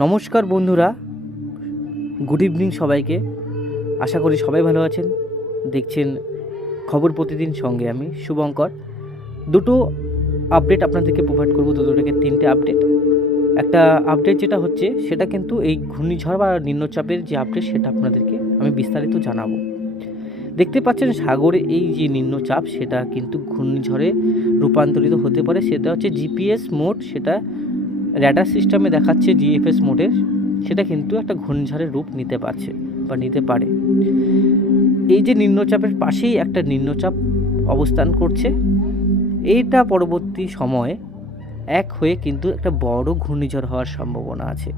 নমস্কার বন্ধুরা। Good evening সবাইকে। আশা করি সবাই ভালো আছেন। দেখছেন খবর প্রতিদিন সঙ্গে আমি, শুভঙ্কর। দুটো আপডেট আপনাদেরকে প্রোভাইড করব। দুটো থেকে তিনটে আপডেট একটা আপডেট যেটা হচ্ছে, সেটা কিন্তু এই ঘূর্ণিঝড় বা নিম্নচাপের যে আপডেট সেটা আপনাদেরকে আমি বিস্তারিত জানাব। দেখতে পাচ্ছেন সাগরে এই যে নিম্নচাপ, সেটা কিন্তু ঘূর্ণিঝড়ে রূপান্তরিত হতে পারে। সেটা হচ্ছে জিপিএস মোড সেটা র্যাডার সিস্টেমে দেখাচ্ছে জিএফএস মোডের সেটা কিন্তু একটা ঘূর্ণিঝড়ের রূপ নিতে পারছে বা নিতে পারে। এই যে নিম্নচাপের পাশেই একটা নিম্নচাপ অবস্থান করছে, এইটা পরবর্তী সময়ে এক হয়ে কিন্তু একটা বড় ঘূর্ণিঝড় হওয়ার সম্ভাবনা আছে।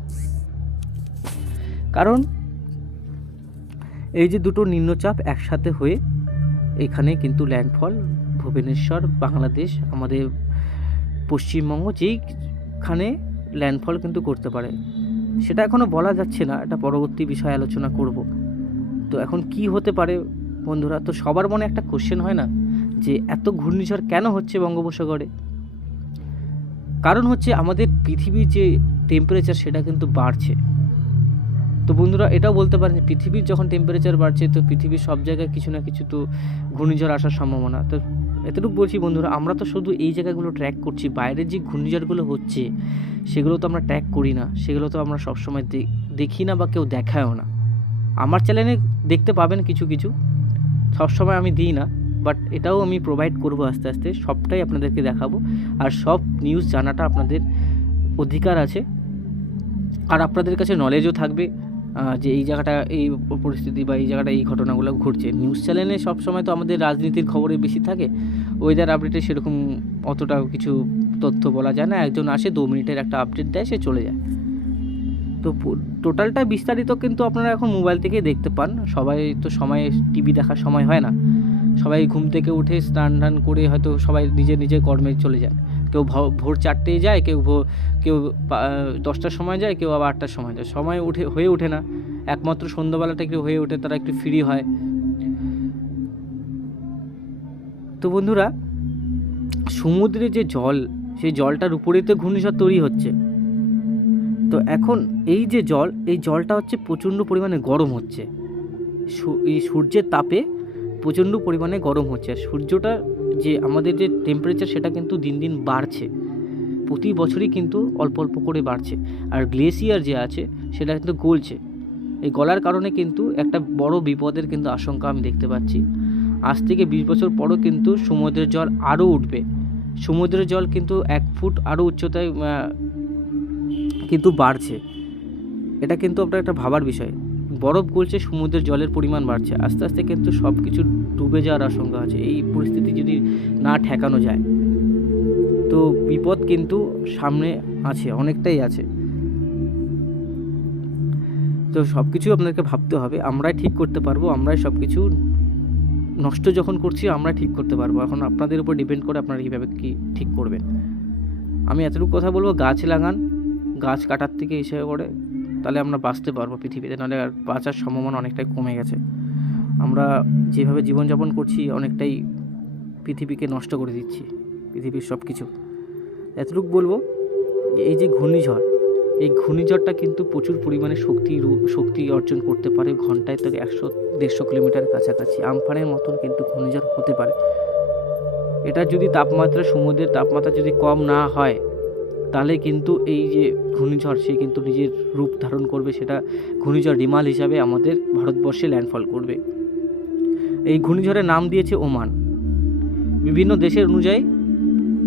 কারণ এই যে দুটো নিম্নচাপ একসাথে হয়ে এখানে কিন্তু ল্যান্ডফল ভুবনেশ্বর, বাংলাদেশ, আমাদের পশ্চিমবঙ্গ যেইখানে ল্যান্ডফল কিন্তু করতে পারে। সেটা এখনও বলা যাচ্ছে না, এটা পরবর্তী বিষয়ে আলোচনা করব। তো এখন কি হতে পারে বন্ধুরা? তো সবার মনে একটা কোশ্চেন হয় না, যে এত ঘূর্ণিঝড় কেন হচ্ছে বঙ্গোপসাগরে? কারণ হচ্ছে আমাদের পৃথিবীর যে টেম্পারেচার সেটা কিন্তু বাড়ছে। তো বন্ধুরা এটাও বলতে পারেন যে পৃথিবীর যখন টেম্পারেচার বাড়ছে, তো পৃথিবীর সব জায়গায় কিছু না কিছু তো ঘূর্ণিঝড় আসার সম্ভাবনা। তো এতটুকু বলছি বন্ধুরা, আমরা তো শুধু এই জায়গাগুলো ট্র্যাক করছি, বাইরের যে ঘূর্ণিঝড়গুলো হচ্ছে, সেগুলো তো আমরা ট্র্যাক করি না, সেগুলো তো আমরা সবসময় দেখি না বা কেউ দেখায়ও না। আমার চ্যানেলে দেখতে পাবেন কিছু কিছু, সবসময় আমি দিই না বাট এটাও আমি প্রোভাইড করব আস্তে আস্তে, সবটাই আপনাদেরকে দেখাবো। আর সব নিউজ জানাটা আপনাদের অধিকার আছে। আর আপনাদের কাছে নলেজও থাকবে। যে এই জায়গাটা, এই পরিস্থিতি বা এই জায়গাটা, এই ঘটনাগুলো ঘটছে। নিউজ চ্যানেলে সবসময় তো আমাদের রাজনীতির খবরে বেশি থাকে। ওয়েদার আপডেটে সেরকম অতটা কিছু তথ্য বলা যায় না। একজন আসে, দু মিনিটের একটা আপডেট দেয়, সে চলে যায়। তো টোটালটা বিস্তারিত কিন্তু আপনারা এখন মোবাইল থেকে দেখতে পান। সবাই তো সময়ে টিভি দেখার সময় হয় না। সবাই ঘুম থেকে উঠে স্নান টান করে হয়তো সবাই নিজের নিজের কর্মে চলে যান। কেউ ভোর চারটেয় যায়, কেউ কেউ দশটার সময় যায়, কেউ আবার আটটার সময় যায়। সময় উঠে, হয়ে ওঠে না। একমাত্র সন্ধ্যাবেলাটা একটু হয়ে ওঠে, তারা একটু ফ্রি হয়। তো বন্ধুরা, সমুদ্রে যে জল, সেই জলটার উপরেই তো ঘূর্ণিঝড় তৈরি হচ্ছে। তো এখন এই যে জল, এই জলটা হচ্ছে প্রচণ্ড পরিমাণে গরম হচ্ছে। এই সূর্যের তাপে প্রচণ্ড পরিমাণে গরম হচ্ছে। আর সূর্যটা যে আমাদের যে টেম্পারেচার সেটা কিন্তু দিন দিন বাড়ছে। প্রতি বছরই কিন্তু অল্প অল্প করে বাড়ছে। আর গ্লেসিয়ার যে আছে, সেটা কিন্তু গলছে। এই গলার কারণে কিন্তু একটা বড় বিপদের কিন্তু আশঙ্কা আমি দেখতে পাচ্ছি। আজ থেকে বিশ বছর পরও কিন্তু সমুদ্রের জল আরও উঠবে। সমুদ্রের জল কিন্তু এক ফুট আরও উচ্চতায় কিন্তু বাড়ছে। এটা কিন্তু আপনার একটা ভাবার বিষয়। বরফ গলছে, সমুদ্রের জলের পরিমাণ বাড়ছে। আস্তে আস্তে কিন্তু সব কিছু ডুবে যাওয়ার আশঙ্কা আছে। এই পরিস্থিতি যদি না ঠেকানো যায়, তো বিপদ কিন্তু সামনে আছে, অনেকটাই আছে। তো সব কিছু আপনাকে ভাবতে হবে, আমরাই ঠিক করতে পারব, আমরাই সব কিছু নষ্ট যখন করছি আমরা ঠিক করতে পারব। এখন আপনাদের উপর ডিপেন্ড করে আপনারা কীভাবে কী ঠিক করবেন। আমি এতটুকু কথা বলব, গাছ লাগান, গাছ কাটার থেকে এসে করে তাহলে আমরা বাঁচতে পারব পৃথিবীতে, নাহলে আর বাঁচার সম্ভাবনা অনেকটাই কমে গেছে। আমরা যেভাবে জীবনযাপন করছি, অনেকটাই পৃথিবীকে নষ্ট করে দিচ্ছি, পৃথিবীর সব কিছু এতটুকু বলব, এই যে ঘূর্ণিঝড়, এই ঘূর্ণিঝড়টা কিন্তু প্রচুর পরিমাণে শক্তি শক্তি অর্জন করতে পারে ঘন্টায় থেকে একশো, দেড়শো কিলোমিটার কাছাকাছি। আমফানের মতন কিন্তু ঘূর্ণিঝড় হতে পারে। এটা যদি তাপমাত্রা, সমুদ্রের তাপমাত্রা যদি কম না হয় তাহলে কিন্তু এই যে ঘূর্ণিঝড়, সে কিন্তু নিজের রূপ ধারণ করবে, সেটা ঘূর্ণিঝড় রিমাল হিসাবে আমাদের ভারতবর্ষে ল্যান্ডফল করবে। এই ঘূর্ণিঝড়ের নাম দিয়েছে ওমান। বিভিন্ন দেশের অনুযায়ী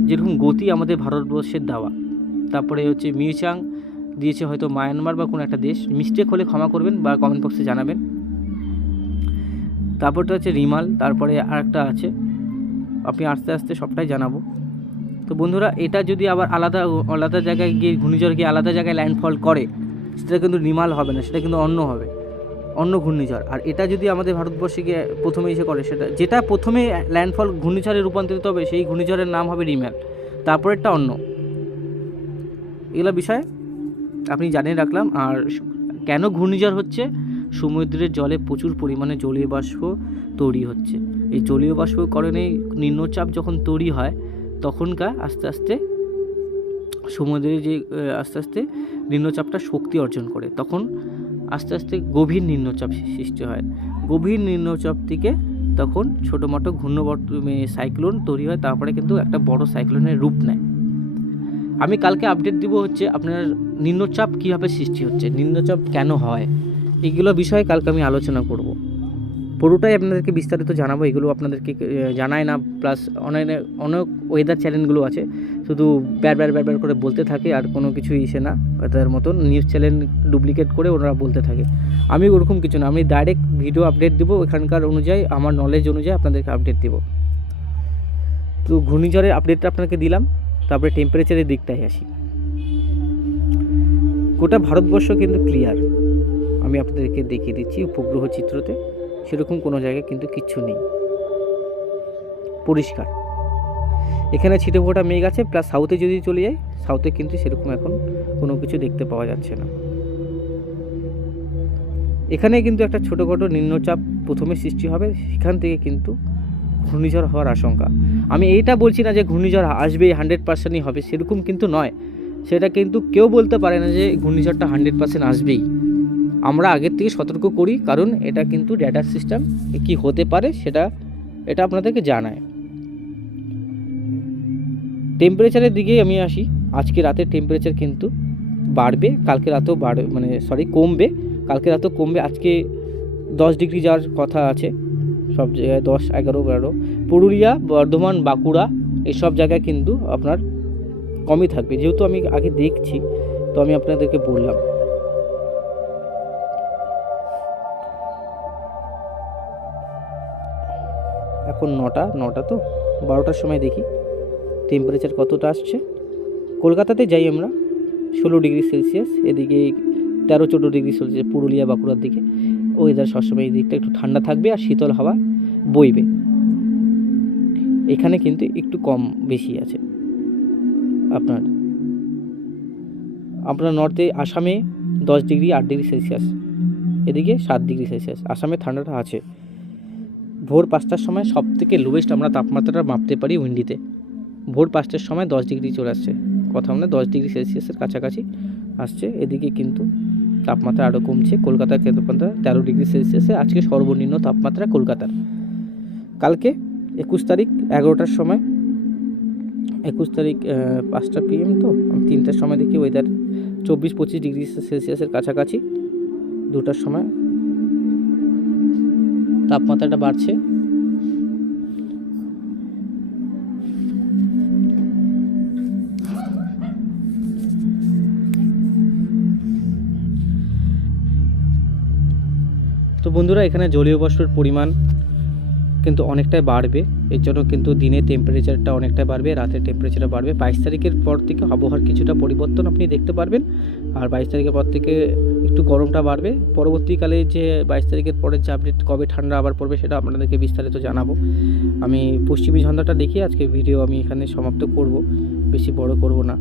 যেরকম গতি আমাদের ভারতবর্ষের দেওয়া, তারপরে হচ্ছে মিউচাং, দিয়েছে হয়তো মায়ানমার বা কোনো একটা দেশ। মিস্টেক হলে ক্ষমা করবেন বা কমেন্ট বক্সে জানাবেন। তারপরটা হচ্ছে রিমাল, তারপরে আরেকটা আছে। আপনি আস্তে আস্তে সবটাই জানাব। তো বন্ধুরা, এটা যদি আবার আলাদা আলাদা জায়গায় গিয়ে ঘূর্ণিঝড় গিয়ে আলাদা জায়গায় ল্যান্ডফল করে, সেটা কিন্তু রিমাল হবে না, সেটা কিন্তু অন্য হবে, অন্য ঘূর্ণিঝড়। আর এটা যদি আমাদের ভারতবর্ষে গিয়ে প্রথমে এসে করে, সেটা, যেটা প্রথমে ল্যান্ডফল ঘূর্ণিঝড়ে রূপান্তরিত হবে, সেই ঘূর্ণিঝড়ের নাম হবে রিম্যাল তারপরেরটা অন্য। এগুলো বিষয় আপনি জানিয়ে রাখলাম, আর কেন ঘূর্ণিঝড় হচ্ছে? সমুদ্রের জলে প্রচুর পরিমাণে জলীয় বাষ্প তৈরি হচ্ছে। এই জলীয় বাষ্প কারণে নিম্নচাপ যখন তৈরি হয় তখনকার আস্তে আস্তে সমুদ্রে যে আস্তে আস্তে নিম্নচাপটা শক্তি অর্জন করে, তখন আস্তে আস্তে গভীর নিম্নচাপ সৃষ্টি হয়। গভীর নিম্নচাপ থেকে তখন ছোটো মোটো ঘূর্ণবর্ত সাইক্লোন তৈরি হয়, তারপরে কিন্তু একটা বড় সাইক্লোনের রূপ নেয়। আমি কালকে আপডেট দিব হচ্ছে আপনার নিম্নচাপ কীভাবে সৃষ্টি হচ্ছে, নিম্নচাপ কেন হয়, এগুলো বিষয়ে কালকে আমি আলোচনা করব। পুরোটাই আপনাদেরকে বিস্তারিত জানাব, এগুলো আপনাদেরকে জানায় না প্লাস অনেক অনেক ওয়েদার চ্যানেলগুলো আছে, শুধু ব্যার ব্যার ব্যার ব্যার করে বলতে থাকে, আর কোনো কিছু ইসে না তাদের মতন নিউজ চ্যানেল ডুপ্লিকেট করে ওনারা বলতে থাকে। আমি ওরকম কিছু না, আমি ডাইরেক্ট ভিডিও আপডেট দেবো এখানকার অনুযায়ী, আমার নলেজ অনুযায়ী আপনাদেরকে আপডেট দেবো। তো ঘূর্ণিঝড়ের আপডেটটা আপনাকে দিলাম, তারপরে টেম্পারেচারের দিকটাই আসি। গোটা ভারতবর্ষ কিন্তু ক্লিয়ার আমি আপনাদেরকে দেখিয়ে দিচ্ছি উপগ্রহ চিত্রতে। সেরকম কোনো জায়গায় কিন্তু কিচ্ছু নেই। পরিষ্কার। এখানে ছিটে ফোটা মেঘ আছে প্লাস সাউথে যদি চলে যায় সাউথে কিন্তু সেরকম এখন কোনো কিছু দেখতে পাওয়া যাচ্ছে না। এখানে কিন্তু একটা ছোটোখাটো নিম্নচাপ প্রথমে সৃষ্টি হবে, সেখান থেকে কিন্তু ঘূর্ণিঝড় হওয়ার আশঙ্কা। আমি এইটা বলছি না যে ঘূর্ণিঝড় আসবেই হান্ড্রেড পার্সেন্টই হবে, সেরকম কিন্তু নয়। সেটা কিন্তু কেউ বলতে পারে না যে ঘূর্ণিঝড়টা হান্ড্রেড পার্সেন্ট আসবেই। আমরা আগের থেকে সতর্ক করি, কারণ এটা কিন্তু র্যাডার সিস্টেম কি হতে পারে সেটা, এটা আপনাদেরকে জানায়। টেম্পারেচারের দিকেই আমি আসি। আজকে রাতের টেম্পারেচার কিন্তু বাড়বে, কালকে রাতেও বাড়বে মানে সরি কমবে। কালকে রাতেও কমবে, আজকে দশ ডিগ্রি যাওয়ার কথা আছে, সব জায়গায় দশ, এগারো, বারো। পুরুলিয়া, বর্ধমান, বাঁকুড়া, এসব জায়গায় কিন্তু আপনার কমই থাকবে। যেহেতু আমি আগে দেখছি, তো আমি আপনাদেরকে বললাম। এখন নটা নটা তো, বারোটার সময় দেখি। টেম্পারেচার কতটা আসছে? কলকাতাতে যাই আমরা, ষোলো ডিগ্রি সেলসিয়াস, এদিকে তেরো, চোদ্দ ডিগ্রি সেলসিয়াস, পুরুলিয়া, বাঁকুড়ার দিকে। ওয়েদার সবসময় এই দিকটা একটু ঠান্ডা থাকবে আর শীতল হাওয়া বইবে। এখানে কিন্তু একটু কম বেশি আছে। আপনার? আপনার নর্থে আসামে দশ ডিগ্রি, আট ডিগ্রি সেলসিয়াস। এদিকে সাত ডিগ্রি সেলসিয়াস। আসামে ঠান্ডাটা আছে। ভোর পাঁচটার সময় সব থেকে লোয়েস্ট আমরা তাপমাত্রাটা মাপতে পারি উইন্ডিতে। ভোর পাঁচটার সময় দশ ডিগ্রি চলে আসছে। কথা মানে দশ ডিগ্রি সেলসিয়াসের কাছাকাছি আসছে। এদিকে কিন্তু তাপমাত্রা আরও কমছে। কলকাতার তাপমাত্রা তেরো ডিগ্রি সেলসিয়াসে। আজকে সর্বনিম্ন তাপমাত্রা কলকাতার। কালকে একুশ তারিখ এগারোটার সময়। একুশ তারিখ পাঁচটা পিএম তো। তিনটার সময় দেখি ওয়েদার চব্বিশ পঁচিশ ডিগ্রি সেলসিয়াসের কাছাকাছি। দুটার সময় তাপমাত্রাটা বাড়ছে। তো বন্ধুরা এখানে জলীয় বাষ্পের পরিমাণ কিন্তু অনেকটাই বাড়বে। এর জন্য কিন্তু দিনে টেম্পারেচারটা অনেকটাই বাড়বে রাতের টেম্পারেচারটা বাড়বে। বাইশ তারিখের পর থেকে আবহাওয়ার কিছুটা পরিবর্তন আপনি দেখতে পারবেন। আর বাইশ তারিখের পর থেকে একটু গরমটা বাড়বে। পরবর্তীকালে যে বাইশ তারিখের পরে যে আপডেট কবে ঠান্ডা আবার পড়বে সেটা আপনাদেরকে বিস্তারিত জানাব। আমি পশ্চিমী ঝঞ্ঝাটা দেখি আজকে ভিডিও আমি এখানে সমাপ্ত করব। বেশি বড় করব না।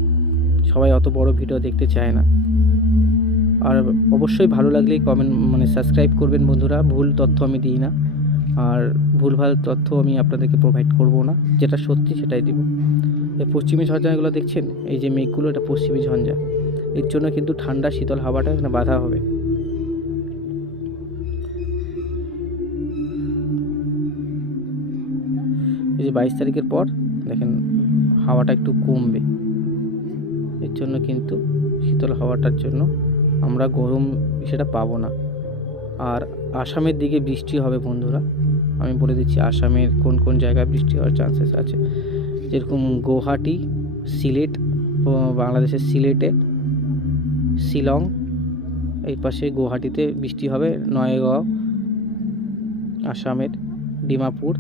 সবাই অত বড় ভিডিও দেখতে চায় না। আর অবশ্যই ভালো লাগলে কমেন্ট মানে সাবস্ক্রাইব করবেন বন্ধুরা। ভুল তথ্য আমি দিই না। আর ভুলভাল তথ্য আমি আপনাদেরকে প্রোভাইড করব না। যেটা সত্যি সেটাই দিব। এই পশ্চিমী ঝঞ্ঝাগুলো দেখছেন? এই যে মেঘগুলো, এটা পশ্চিমী ঝঞ্ঝা। এর জন্য কিন্তু ঠান্ডা, শীতল হাওয়াটা এখানে বাধা হবে। এই যে বাইশ তারিখের পর, দেখেন হাওয়াটা একটু কমবে। এর জন্য কিন্তু শীতল হাওয়াটার জন্য আমরা গরম সেটা পাবো না। আর আসামের দিকে বৃষ্টি হবে, বন্ধুরা। আমি বলে দিচ্ছি, আসামের কোন কোন জায়গায় বৃষ্টি হওয়ার চান্সেস আছে? যেরকম গুয়াহাটি, সিলেট, বাংলাদেশের সিলেটে, শিলং, এই পাশে গৌহাটিতে বৃষ্টি হবে, নয়গাঁও, আসামের, ডিমাপুর,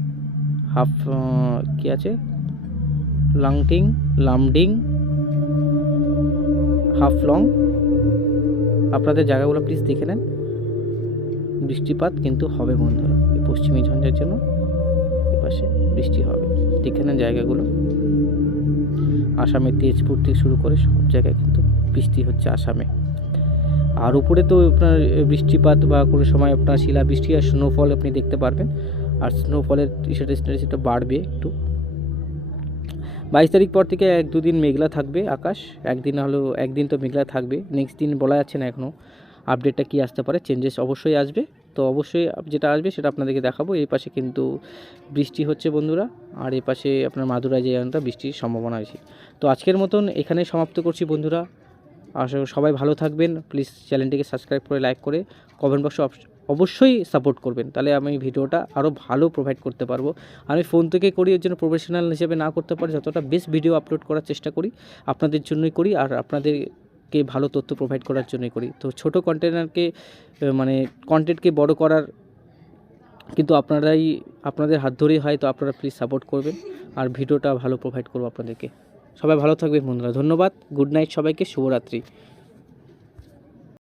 হাফ কী আছে? লাংটিং, লামডিং, হাফলং। আপনাদের জায়গাগুলো প্লিজ দেখে নেন। বৃষ্টিপাত কিন্তু হবে বন্ধুরা। এই পশ্চিমী ঝঞ্ঝার জন্য এপাশে বৃষ্টি হবে। দেখে নেন জায়গাগুলো। আসামের তেজপুর থেকে শুরু করে সব জায়গায় কিন্তু বৃষ্টি হচ্ছে আসামে। আর উপরে তো আপনার বৃষ্টিপাত বা কোনো সময় আপনার শিলা বৃষ্টি আর স্নোফল আপনি দেখতে পারবেন। আর স্নোফলের সেটা সেটা বাড়বে একটু। বাইশ তারিখ পর থেকে এক দুদিন মেঘলা থাকবে আকাশ। একদিন হলো, একদিন তো মেঘলা থাকবে। নেক্সট দিন বলা যাচ্ছে না এখনও আপডেটটা কী আসতে পারে চেঞ্জেস অবশ্যই আসবে। তো অবশ্যই যেটা আসবে সেটা আপনাদেরকে দেখাবো। এই পাশে কিন্তু বৃষ্টি হচ্ছে বন্ধুরা, আর এই পাশে আপনার মাদুরাই জায়গাটা বৃষ্টির সম্ভাবনা আছে তো আজকের মতন এখানে সমাপ্ত করছি বন্ধুরা। আশা সবাই ভালো থাকবেন। প্লিজ চ্যানেলটিকে সাবস্ক্রাইব করে লাইক করে কমেন্ট বক্সে অবশ্যই সাপোর্ট করবেন। তাহলে আমি ভিডিওটা আরও ভালো প্রোভাইড করতে পারব। আমি ফোন থেকে করি, এর জন্য প্রফেশনাল হিসেবে না করতে পারি, যতটা বেস্ট ভিডিও আপলোড করার চেষ্টা করি, আপনাদের জন্যই করি। আর আপনাদেরকে ভালো তথ্য প্রোভাইড করার জন্যই করি। তো ছোট কন্টেনারকে মানে কন্টেন্টকে বড় করার কিন্তু আপনারাই, আপনাদের হাত ধরেই হয়, তো আপনারা প্লিজ সাপোর্ট করবেন। আর ভিডিওটা ভালো প্রোভাইড করব আপনাদেরকে। সবাই ভালো থাকবেন বন্ধুরা। ধন্যবাদ। গুড নাইট সবাইকে। শুভরাত্রি।